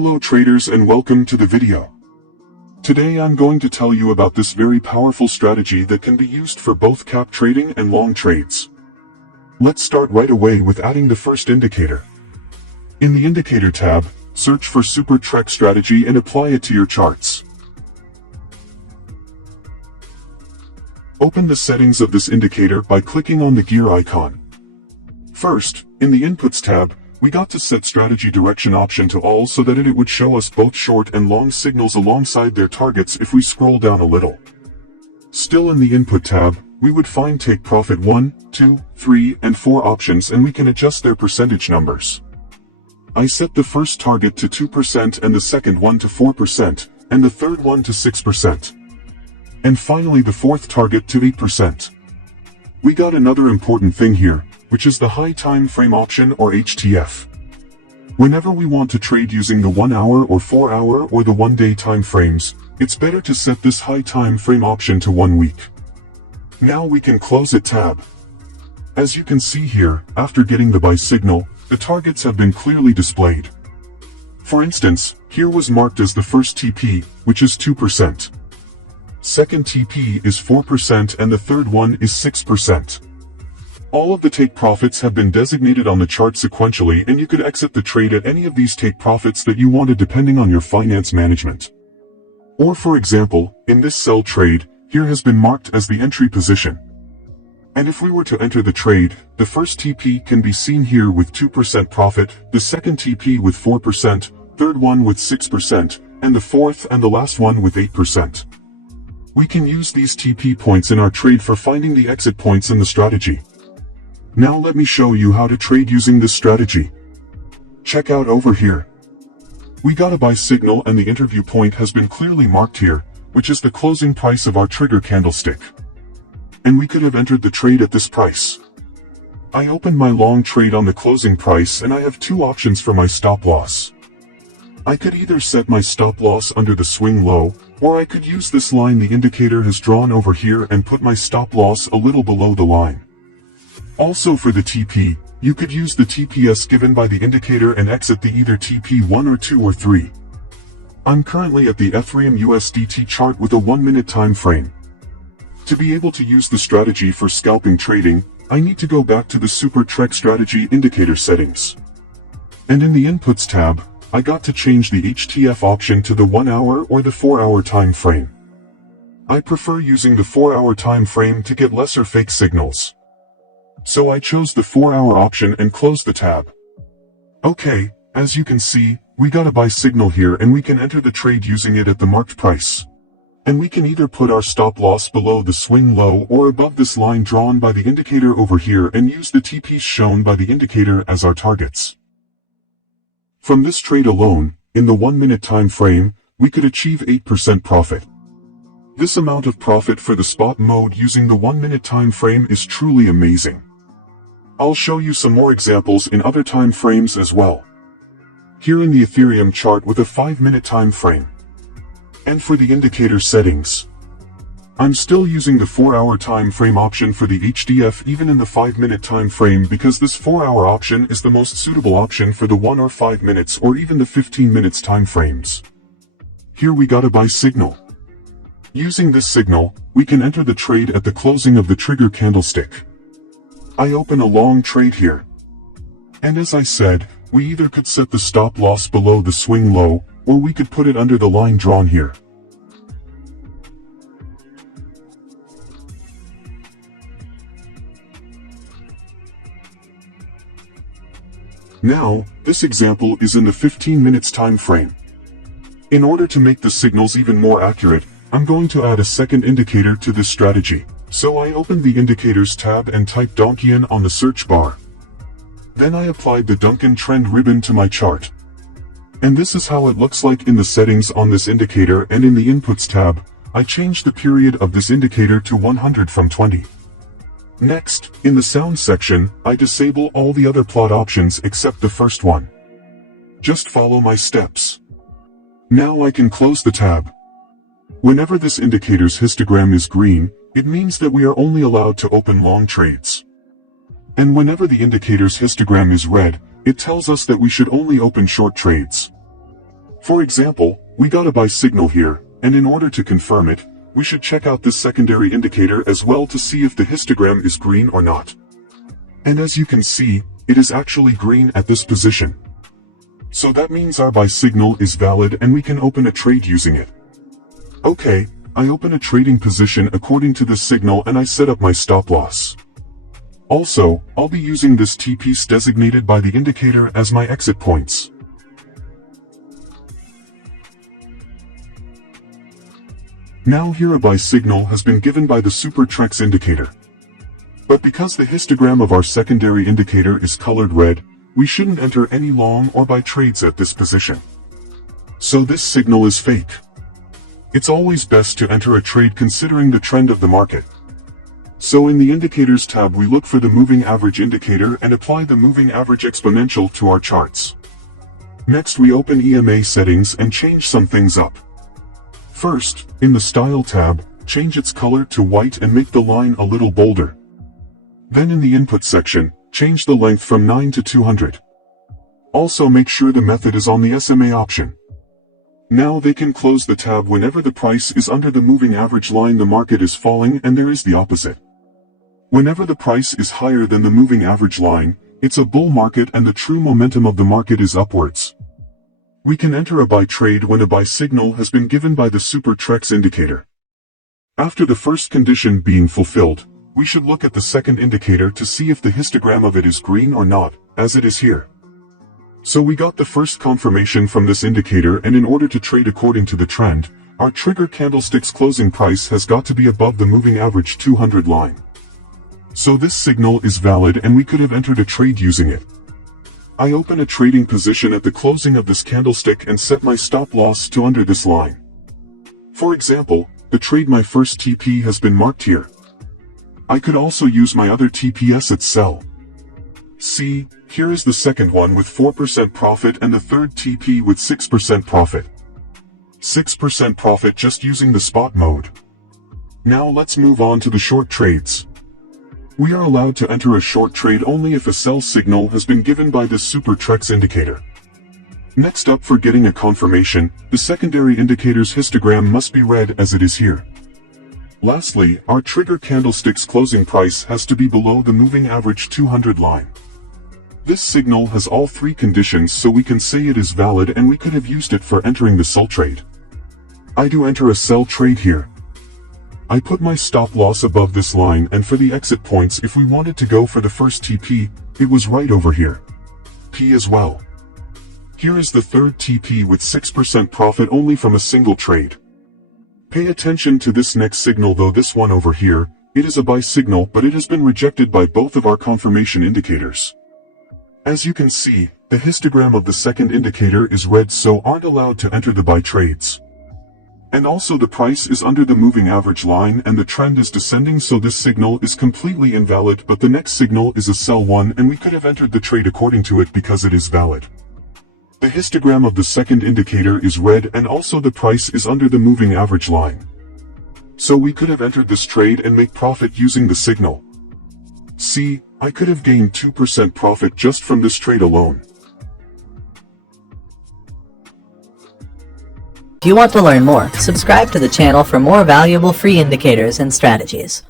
Hello traders and welcome to the video. Today I'm going to tell you about this very powerful strategy that can be used for both cap trading and long trades. Let's start right away with adding the first indicator. In the Indicator tab, search for Super Trek strategy and apply it to your charts. Open the settings of this indicator by clicking on the gear icon. First, in the Inputs tab, we got to set strategy direction option to all so that it would show us both short and long signals alongside their targets if we scroll down a little. Still in the Input tab, we would find Take Profit 1, 2, 3, and 4 options and we can adjust their percentage numbers. I set the first target to 2% and the second one to 4%, and the third one to 6%. And finally the fourth target to 8%. We got another important thing here, which is the High Time Frame option or HTF. Whenever we want to trade using the 1 hour or 4 hour or the 1 day time frames, it's better to set this High Time Frame option to 1 week. Now we can close it tab. As you can see here, after getting the buy signal, the targets have been clearly displayed. For instance, here was marked as the first TP, which is 2%. Second TP is 4% and the third one is 6%. All of the take profits have been designated on the chart sequentially and you could exit the trade at any of these take profits that you wanted depending on your finance management. Or for example, in this sell trade, here has been marked as the entry position. And if we were to enter the trade, the first TP can be seen here with 2% profit, the second TP with 4%, third one with 6%, and the fourth and the last one with 8%. We can use these TP points in our trade for finding the exit points in the strategy. Now let me show you how to trade using this strategy. Check out over here. We got a buy signal and the interview point has been clearly marked here, which is the closing price of our trigger candlestick. And we could have entered the trade at this price. I opened my long trade on the closing price and I have two options for my stop loss. I could either set my stop loss under the swing low, or I could use this line the indicator has drawn over here and put my stop loss a little below the line. Also for the TP, you could use the TPS given by the indicator and exit the either TP 1 or 2 or 3. I'm currently at the Ethereum USDT chart with a 1 minute time frame. To be able to use the strategy for scalping trading, I need to go back to the Super Trek strategy indicator settings. And in the Inputs tab, I got to change the HTF option to the 1 hour or the 4 hour time frame. I prefer using the 4 hour time frame to get lesser fake signals. So I chose the 4 hour option and closed the tab. Okay, as you can see, we got a buy signal here and we can enter the trade using it at the marked price. And we can either put our stop loss below the swing low or above this line drawn by the indicator over here and use the TPs shown by the indicator as our targets. From this trade alone, in the 1 minute time frame, we could achieve 8% profit. This amount of profit for the spot mode using the 1 minute time frame is truly amazing. I'll show you some more examples in other time frames as well. Here in the Ethereum chart with a 5 minute time frame. And for the indicator settings, I'm still using the 4 hour time frame option for the HTF even in the 5 minute time frame because this 4 hour option is the most suitable option for the 1 or 5 minutes or even the 15 minutes time frames. Here we got a buy signal. Using this signal, we can enter the trade at the closing of the trigger candlestick. I open a long trade here. And as I said, we either could set the stop loss below the swing low, or we could put it under the line drawn here. Now, this example is in the 15 minutes time frame. In order to make the signals even more accurate, I'm going to add a second indicator to this strategy. So I opened the Indicators tab and typed Donchian on the search bar. Then I applied the Duncan trend ribbon to my chart. And this is how it looks like in the settings on this indicator, and in the Inputs tab, I changed the period of this indicator to 100 from 20. Next, in the sound section, I disable all the other plot options except the first one. Just follow my steps. Now I can close the tab. Whenever this indicator's histogram is green, it means that we are only allowed to open long trades. And whenever the indicator's histogram is red, it tells us that we should only open short trades. For example, we got a buy signal here, and in order to confirm it, we should check out this secondary indicator as well to see if the histogram is green or not. And as you can see, it is actually green at this position. So that means our buy signal is valid and we can open a trade using it. Okay, I open a trading position according to this signal and I set up my stop loss. Also, I'll be using this T-piece designated by the indicator as my exit points. Now here a buy signal has been given by the Super Trex indicator. But because the histogram of our secondary indicator is colored red, we shouldn't enter any long or buy trades at this position. So this signal is fake. It's always best to enter a trade considering the trend of the market. So in the Indicators tab we look for the Moving Average indicator and apply the Moving Average exponential to our charts. Next we open EMA settings and change some things up. First, in the Style tab, change its color to white and make the line a little bolder. Then in the Input section, change the length from 9 to 200. Also make sure the method is on the SMA option. Now they can close the tab whenever the price is under the moving average line the market is falling and there is the opposite. Whenever the price is higher than the moving average line, it's a bull market and the true momentum of the market is upwards. We can enter a buy trade when a buy signal has been given by the Super Trex indicator. After the first condition being fulfilled, we should look at the second indicator to see if the histogram of it is green or not, as it is here. So we got the first confirmation from this indicator, and in order to trade according to the trend, our trigger candlestick's closing price has got to be above the moving average 200 line. So this signal is valid and we could have entered a trade using it. I open a trading position at the closing of this candlestick and set my stop loss to under this line. For example, the trade my first TP has been marked here. I could also use my other TPS at sell. See, here is the second one with 4% profit and the third TP with 6% profit. 6% profit just using the spot mode. Now let's move on to the short trades. We are allowed to enter a short trade only if a sell signal has been given by the Super Trex indicator. Next up, for getting a confirmation, the secondary indicator's histogram must be red as it is here. Lastly, our trigger candlestick's closing price has to be below the moving average 200 line. This signal has all three conditions, so we can say it is valid and we could have used it for entering the sell trade. I do enter a sell trade here. I put my stop loss above this line, and for the exit points, if we wanted to go for the first TP, it was right over here. P as well. Here is the third TP with 6% profit only from a single trade. Pay attention to this next signal though, this one over here, it is a buy signal but it has been rejected by both of our confirmation indicators. As you can see, the histogram of the second indicator is red, so aren't allowed to enter the buy trades. And also the price is under the moving average line and the trend is descending, so this signal is completely invalid, but the next signal is a sell one and we could have entered the trade according to it because it is valid. The histogram of the second indicator is red and also the price is under the moving average line. So we could have entered this trade and make profit using the signal. See, I could have gained 2% profit just from this trade alone. If you want to learn more, subscribe to the channel for more valuable free indicators and strategies.